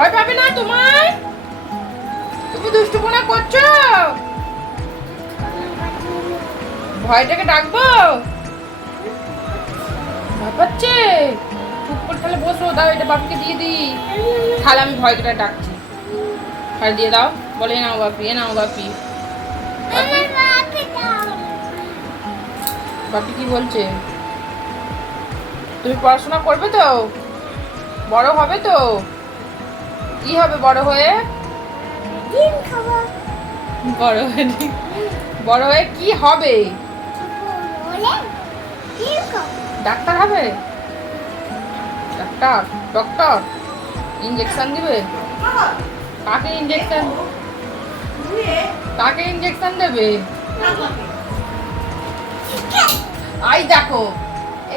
ভয় পাবে না তোমায়? তুমি দুষ্টুপনা করছো? ভয়টাকে ডাকবো? ভয় পাচ্ছে? চুপ করে তাহলে বসো, দাও এটা বাপিকে দিয়ে দিই। তাহলে আমি ভয়টা ডাকছি। তাহলে দিয়ে দাও। বলে নাও বাপি, এ নাও বাপি। বাপি বাপি কি বলছে? তুমি পড়াশোনা করবে তো? বড় হবে তো? কি হবে বড় হয়ে? বড় হয়ে বড় হয়ে কি হবে? ডাক্তার হবে? ডাক্তার? ডক্টর? ইঞ্জেকশন দিবে? কাকে ইঞ্জেকশন? কাকে ইঞ্জেকশন দেবে? আই দেখো,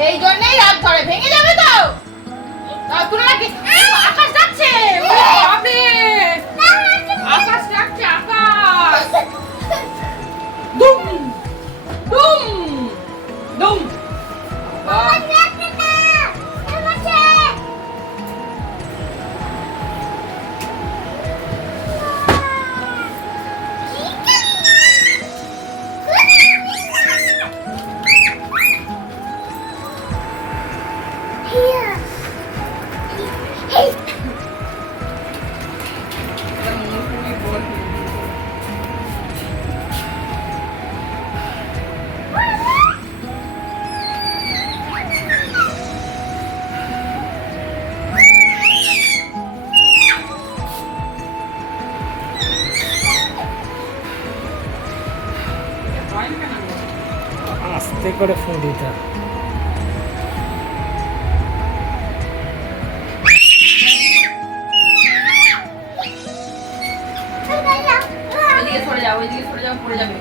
এই জন্যই রাত করে ভেঙে যাবে তো। আকাশ ডাকছে, বাপরে আকাশ ডাকছে, আকাশ। দুম দুম দুম। আস্তে করে ফোন দিতে ওইদিকে সরে যাও, ওইদিকে সরে যাও, পড়ে যাবে।